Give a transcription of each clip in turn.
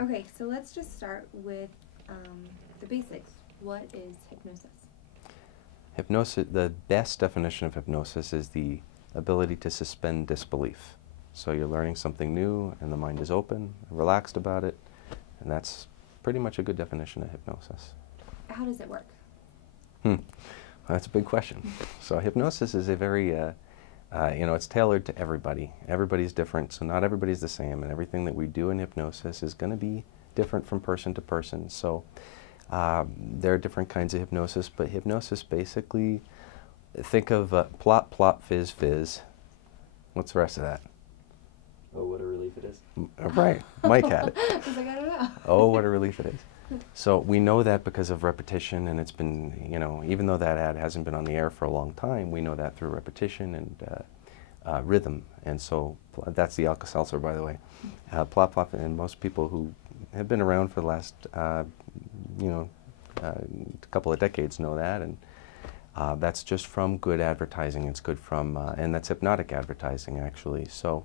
Okay, so let's just start with the basics. What is hypnosis? Hypnosis, the best definition of hypnosis is the ability to suspend disbelief. So you're learning something new and the mind is open, relaxed about it, and that's pretty much a good definition of hypnosis. How does it work? That's a big question. So hypnosis is a very, it's tailored to everybody. Everybody's different, so not everybody's the same, and everything that we do in hypnosis is going to be different from person to person. So there are different kinds of hypnosis, but hypnosis basically, think of plop, plop, fizz, fizz. What's the rest of that? Oh, what a relief it is. Right, Mike had it. I was like, I don't know. Oh, what a relief it is. So we know that because of repetition, and it's been, even though that ad hasn't been on the air for a long time, we know that through repetition and rhythm. And so that's the Alka-Seltzer, by the way. Plop, plop, and most people who have been around for the last, couple of decades know that. And that's just from good advertising. It's good from, and that's hypnotic advertising, actually. So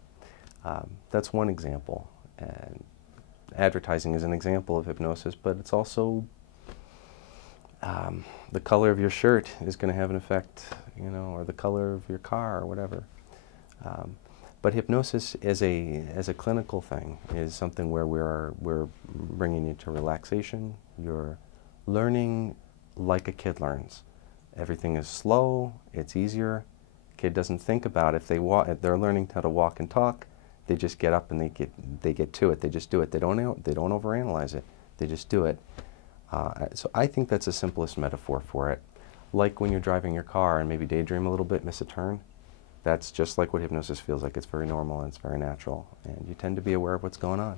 that's one example. And advertising is an example of hypnosis, but it's also the color of your shirt is going to have an effect, or the color of your car or whatever. But hypnosis as a clinical thing is something where we're bringing you to relaxation. You're learning like a kid learns. Everything is slow. It's easier. Kid doesn't think about it. If they're learning how to walk and talk, they just get up and they get to it. They just do it. They don't overanalyze it. They just do it. So I think that's the simplest metaphor for it. Like when you're driving your car and maybe daydream a little bit, miss a turn. That's just like what hypnosis feels like. It's very normal and it's very natural. And you tend to be aware of what's going on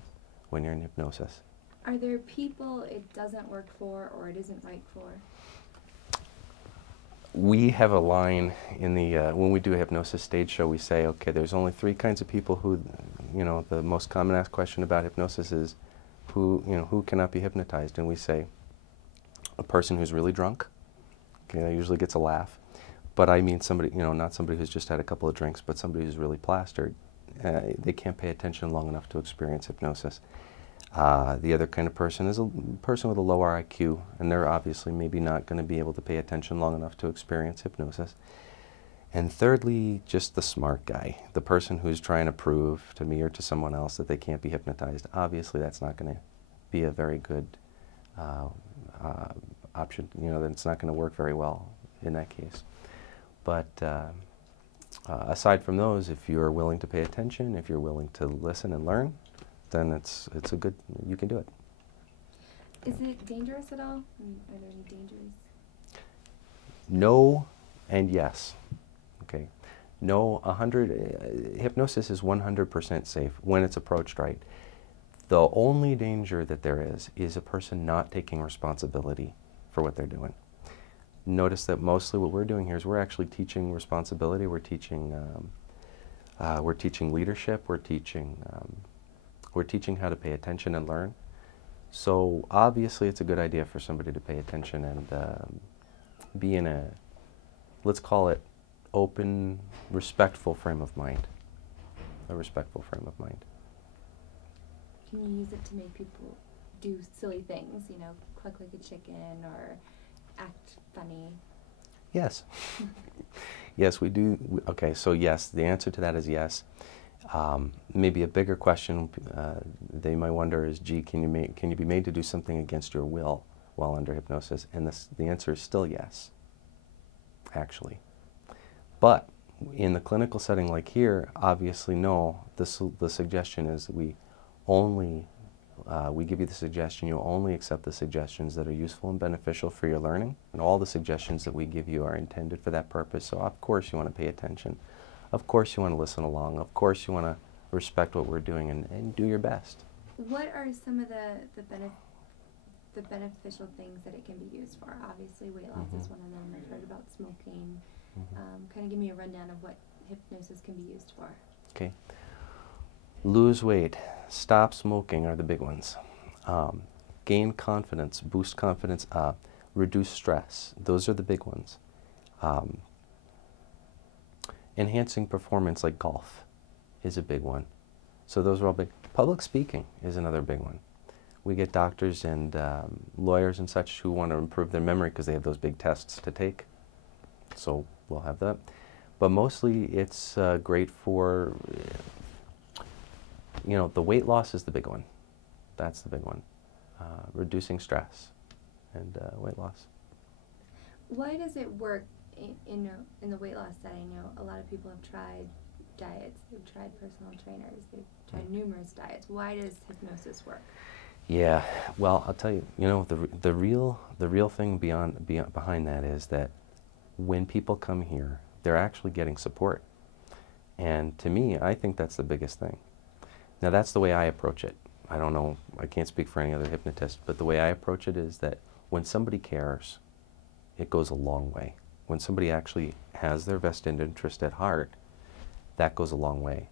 when you're in hypnosis. Are there people it doesn't work for or it isn't right for? We have a line in the, when we do a hypnosis stage show, we say, okay, there's only 3 kinds of people who, the most common asked question about hypnosis is, who cannot be hypnotized? And we say, a person who's really drunk, okay, that usually gets a laugh. But I mean somebody, not somebody who's just had a couple of drinks, but somebody who's really plastered. They can't pay attention long enough to experience hypnosis. The other kind of person is a person with a lower IQ, and they're obviously maybe not going to be able to pay attention long enough to experience hypnosis. And thirdly, just the smart guy, the person who's trying to prove to me or to someone else that they can't be hypnotized. Obviously, that's not going to be a very good option. That it's not going to work very well in that case. But aside from those, if you're willing to pay attention, if you're willing to listen and learn, then it's a good, you can do it. Is it dangerous at all? Are there any dangers? No and yes. Okay. No, hypnosis is 100% safe when it's approached right. The only danger that there is a person not taking responsibility for what they're doing. Notice that mostly what we're doing here is we're actually teaching responsibility. We're teaching leadership. We're teaching how to pay attention and learn. So obviously it's a good idea for somebody to pay attention and be in a, let's call it, open, respectful frame of mind. A respectful frame of mind. Can you use it to make people do silly things, cluck like a chicken or act funny? Yes. Yes, we do. Okay, so yes, the answer to that is yes. Maybe a bigger question they might wonder is, gee, can you be made to do something against your will while under hypnosis? And the answer is still yes, actually. But in the clinical setting like here, obviously no. The suggestion is that we give you the suggestion, you only accept the suggestions that are useful and beneficial for your learning. And all the suggestions that we give you are intended for that purpose. So of course you want to pay attention. Of course you want to listen along. Of course you want to respect what we're doing and do your best. What are some of the beneficial things that it can be used for? Obviously weight loss is one of them. I've heard about smoking. Kind of give me a rundown of what hypnosis can be used for. Okay. Lose weight, stop smoking are the big ones. Gain confidence, boost confidence, reduce stress. Those are the big ones. Enhancing performance like golf is a big one. So those are all big. Public speaking is another big one. We get doctors and lawyers and such who want to improve their memory because they have those big tests to take. So we'll have that. But mostly it's great for, you know, the weight loss is the big one. That's the big one. Reducing stress and weight loss. Why does it work in the weight loss setting? You know, a lot of people have tried diets, they've tried personal trainers, they've tried numerous diets. Why does hypnosis work? Yeah, well, I'll tell you, you know, the real thing behind that is that when people come here, they're actually getting support. And to me, I think that's the biggest thing. Now, that's the way I approach it. I don't know, I can't speak for any other hypnotist, but the way I approach it is that when somebody cares, it goes a long way. When somebody actually has their vested interest at heart, that goes a long way.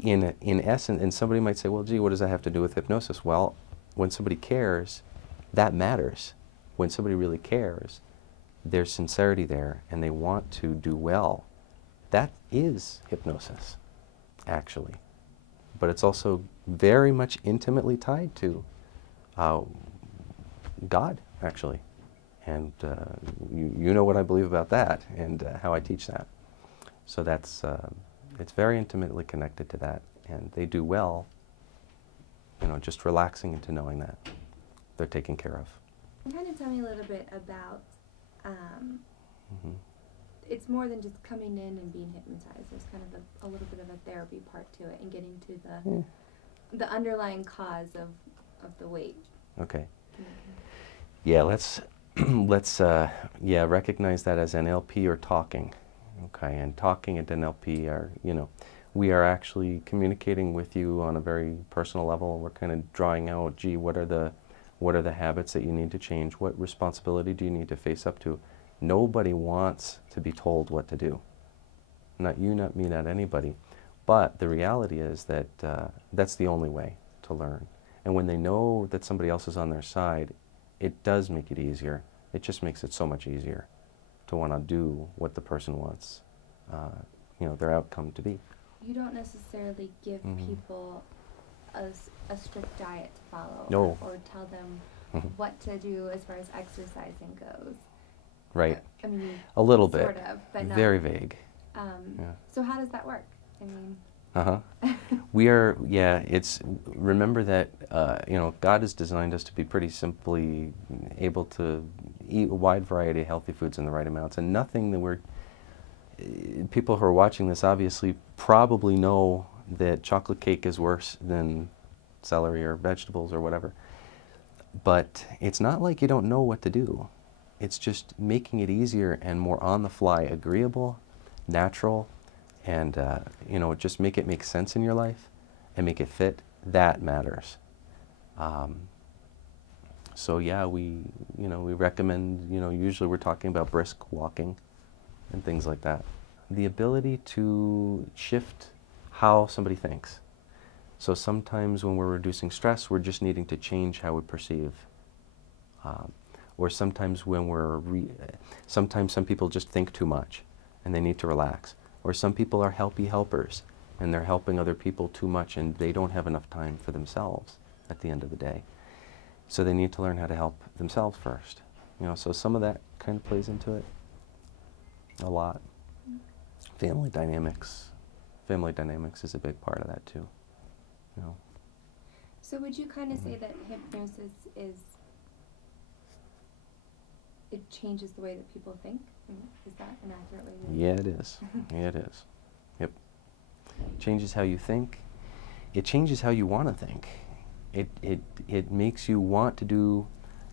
In essence, and somebody might say, well, gee, what does that have to do with hypnosis? Well, when somebody cares, that matters. When somebody really cares, there's sincerity there, and they want to do well. That is hypnosis, actually. But it's also very much intimately tied to God, actually. And you know what I believe about that and how I teach that. So that's, it's very intimately connected to that. And they do well, you know, just relaxing into knowing that they're taken care of. Kind of tell me a little bit about, it's more than just coming in and being hypnotized. There's kind of a little bit of a therapy part to it and getting to the underlying cause of the weight. Okay. Yeah, let's recognize that as NLP or talking. Okay, and talking and NLP are, you know, we are actually communicating with you on a very personal level. We're kind of drawing out, gee, what are the habits that you need to change? What responsibility do you need to face up to? Nobody wants to be told what to do. Not you, not me, not anybody. But the reality is that that's the only way to learn. And when they know that somebody else is on their side, it does make it easier. It just makes it so much easier to want to do what the person wants, you know, their outcome to be. You don't necessarily give people a strict diet to follow, No. or tell them what to do as far as exercising goes. Right. I mean, a little bit. Sort of, but not. Very vague. Yeah. So how does that work? I mean. We are, yeah, it's, remember that, you know, God has designed us to be pretty simply able to eat a wide variety of healthy foods in the right amounts, and nothing that we're, people who are watching this obviously probably know that chocolate cake is worse than celery or vegetables or whatever. But it's not like you don't know what to do. It's just making it easier and more on the fly, agreeable, natural, and you know, just make it make sense in your life and make it fit. That matters. So yeah, we recommend, you know, usually we're talking about brisk walking and things like that. The ability to shift how somebody thinks. So sometimes when we're reducing stress, we're just needing to change how we perceive. Or sometimes when sometimes some people just think too much and they need to relax. Or some people are helpy helpers and they're helping other people too much and they don't have enough time for themselves at the end of the day. So they need to learn how to help themselves first. You know, so some of that kind of plays into it a lot. Family dynamics. Family dynamics is a big part of that too. You know. So would you kind of say that hypnosis it changes the way that people think? Is that an accurate way to? Yeah, it is. Yeah, it is. Yep. Changes how you think. It changes how you want to think. It makes you want to do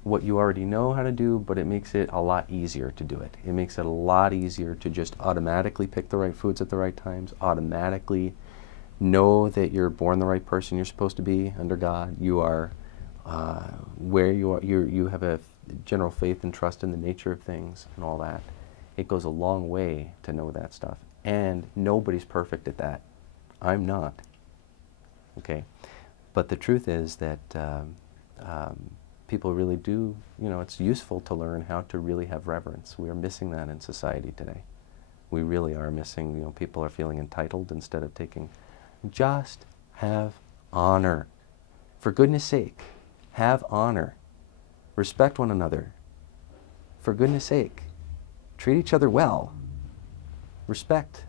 what you already know how to do, but it makes it a lot easier to do it. It makes it a lot easier to just automatically pick the right foods at the right times, automatically know that you're born the right person you're supposed to be under God. You are where you are. You have a general faith and trust in the nature of things and all that. It goes a long way to know that stuff. And nobody's perfect at that. I'm not. Okay? But the truth is that people really do, you know, it's useful to learn how to really have reverence. We are missing that in society today. We really are missing, you know, people are feeling entitled instead of taking, just have honor. For goodness sake, have honor. Respect one another. For goodness sake, treat each other well. Respect.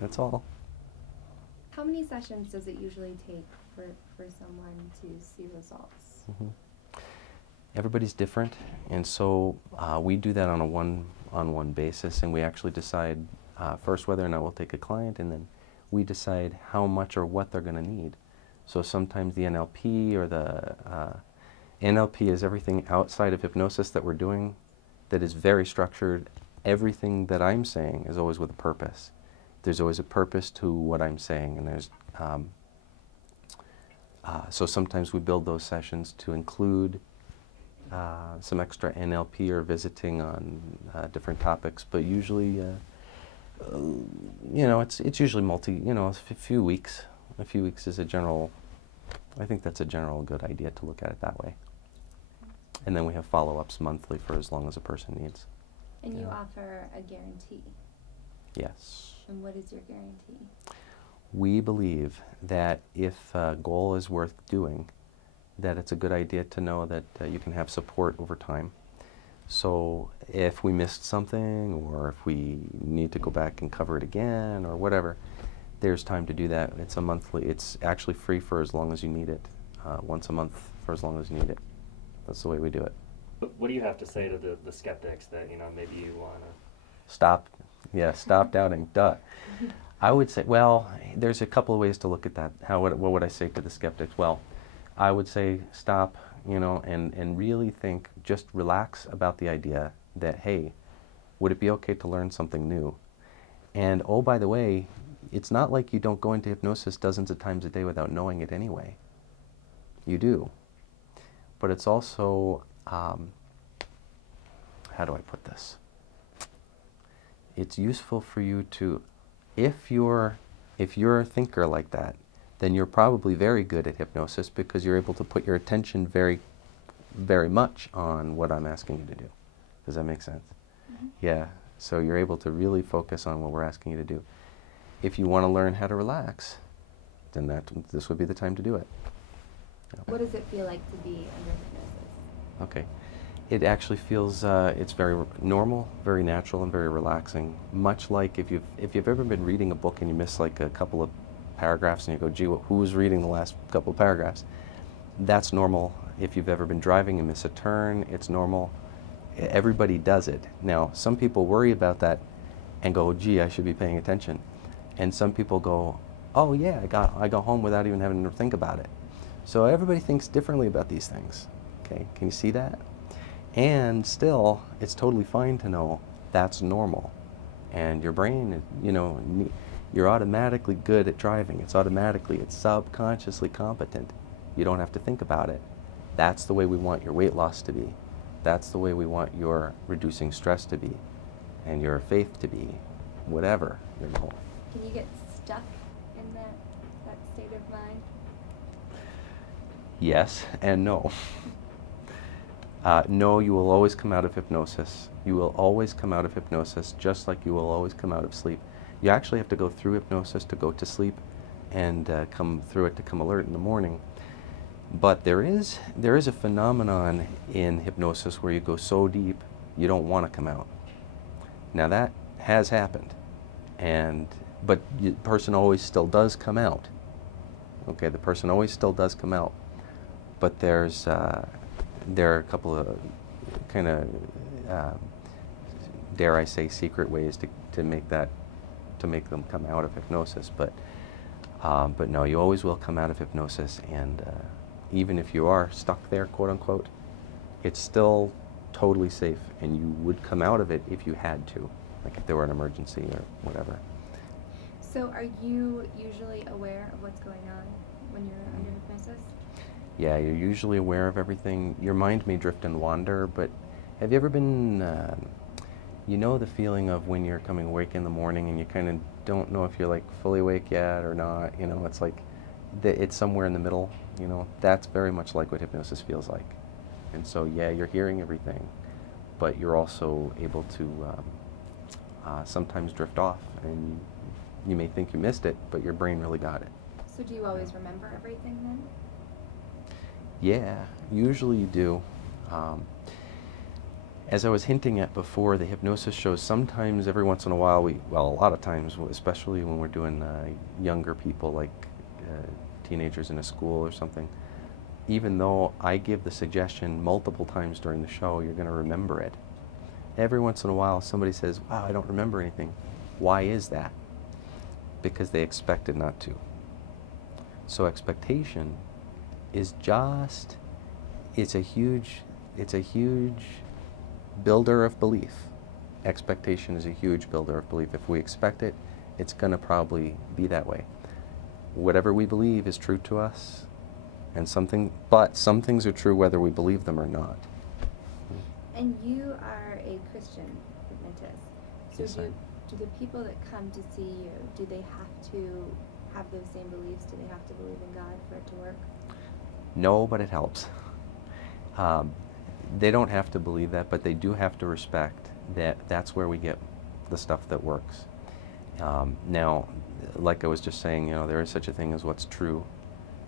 That's all. How many sessions does it usually take for someone to see results? Everybody's different, and so we do that on a one-on-one basis, and we actually decide first whether or not we'll take a client, and then we decide how much or what they're going to need. So sometimes the NLP or the NLP is everything outside of hypnosis that we're doing that is very structured. Everything that I'm saying is always with a purpose. There's always a purpose to what I'm saying, and there's so sometimes we build those sessions to include some extra NLP or visiting on different topics, but usually, you know, it's usually a few weeks. A few weeks is a general, I think that's a general good idea to look at it that way. And then we have follow-ups monthly for as long as a person needs. And you offer a guarantee? Yes. And what is your guarantee? We believe that if a goal is worth doing, that it's a good idea to know that you can have support over time. So if we missed something, or if we need to go back and cover it again, or whatever, there's time to do that. It's a monthly, it's actually free for as long as you need it. Once a month for as long as you need it. That's the way we do it. What do you have to say to the skeptics that, you know, maybe you want to... Stop. Yeah, stop doubting. Duh. I would say, well, there's a couple of ways to look at that. What would I say to the skeptics? Well, I would say stop, you know, and really think, just relax about the idea that, hey, would it be okay to learn something new? And oh, by the way, it's not like you don't go into hypnosis dozens of times a day without knowing it anyway. You do. But it's also, how do I put this? It's useful for you to, if you're a thinker like that, then you're probably very good at hypnosis because you're able to put your attention very, very much on what I'm asking you to do. Does that make sense? Yeah. So you're able to really focus on what we're asking you to do. If you want to learn how to relax, then this would be the time to do it. What does it feel like to be under hypnosis? Okay. It actually feels, it's very normal, very natural, and very relaxing. Much like if you've ever been reading a book and you miss like a couple of paragraphs and you go, gee, who was reading the last couple of paragraphs? That's normal. If you've ever been driving and miss a turn, it's normal. Everybody does it. Now, some people worry about that and go, gee, I should be paying attention. And some people go, oh yeah, I go home without even having to think about it. So everybody thinks differently about these things. Okay, can you see that? And still, it's totally fine to know that's normal. And your brain, you know, you're automatically good at driving. It's subconsciously competent. You don't have to think about it. That's the way we want your weight loss to be. That's the way we want your reducing stress to be, and your faith to be, whatever your goal. Can you get stuck in that state of mind? Yes and no. No, you will always come out of hypnosis. You will always come out of hypnosis just like you will always come out of sleep. You actually have to go through hypnosis to go to sleep and come through it to come alert in the morning. But there is a phenomenon in hypnosis where you go so deep you don't want to come out. Now that has happened, but the person always still does come out. Okay, the person always still does come out, but there are a couple of kind of dare I say secret ways to make them come out of hypnosis. But no, you always will come out of hypnosis, and even if you are stuck there, quote unquote, it's still totally safe, and you would come out of it if you had to, like if there were an emergency or whatever. So are you usually aware of what's going on when you're under hypnosis? Yeah, you're usually aware of everything. Your mind may drift and wander, but have you ever been, you know the feeling of when you're coming awake in the morning and you kind of don't know if you're like fully awake yet or not, you know, it's like, it's somewhere in the middle, you know, that's very much like what hypnosis feels like. And so, yeah, you're hearing everything, but you're also able to sometimes drift off, and you may think you missed it, but your brain really got it. So do you always remember everything then? Yeah, usually you do. As I was hinting at before, the hypnosis shows sometimes, every once in a while, well, a lot of times, especially when we're doing younger people, like teenagers in a school or something, even though I give the suggestion multiple times during the show, you're going to remember it. Every once in a while, somebody says, wow, I don't remember anything. Why is that? Because they expected not to. So expectation is just, it's a huge builder of belief. Expectation is a huge builder of belief. If we expect it, it's going to probably be that way. Whatever we believe is true to us, and some things are true whether we believe them or not. And you are a Christian hypnotist. So Yes, do the people that come to see you, do they have to have those same beliefs? Do they have to believe in God for it to work? No, but it helps. They don't have to believe that, but they do have to respect that that's where we get the stuff that works. Now, like I was just saying, you know, there is such a thing as what's true,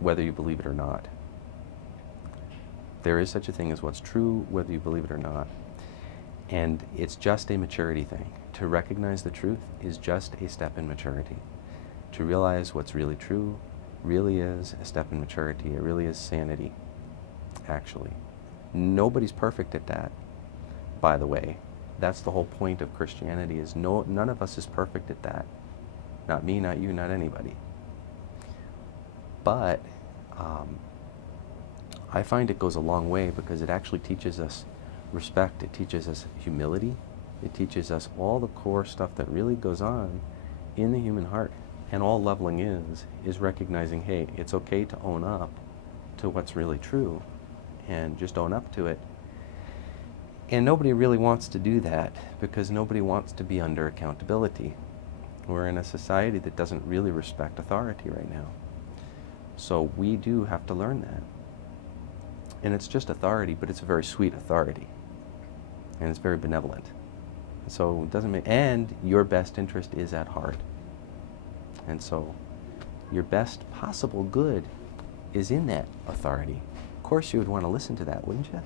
whether you believe it or not. There is such a thing as what's true, whether you believe it or not. And it's just a maturity thing. To recognize the truth is just a step in maturity. To realize what's really true really is a step in maturity. It really is sanity, actually. Nobody's perfect at that, by the way. That's the whole point of Christianity, is none of us is perfect at that. Not me, not you, not anybody. But I find it goes a long way, because it actually teaches us respect, it teaches us humility, it teaches us all the core stuff that really goes on in the human heart. And all leveling is recognizing, hey, it's okay to own up to what's really true, and just own up to it. And nobody really wants to do that, because nobody wants to be under accountability. We're in a society that doesn't really respect authority right now. So we do have to learn that. And it's just authority, but it's a very sweet authority. And it's very benevolent. So it doesn't make, and your best interest is at heart. And so your best possible good is in that authority. Of course you would want to listen to that, wouldn't you?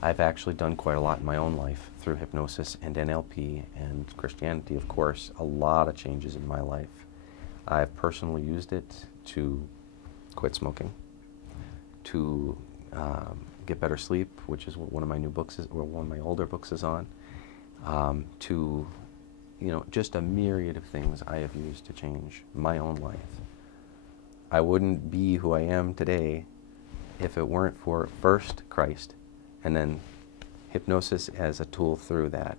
I've actually done quite a lot in my own life through hypnosis and NLP and Christianity, of course, a lot of changes in my life. I've personally used it to quit smoking, to get better sleep, which is what one of my new books is, or one of my older books is on, to, you know, just a myriad of things I have used to change my own life. I wouldn't be who I am today if it weren't for first Christ, and then hypnosis as a tool through that.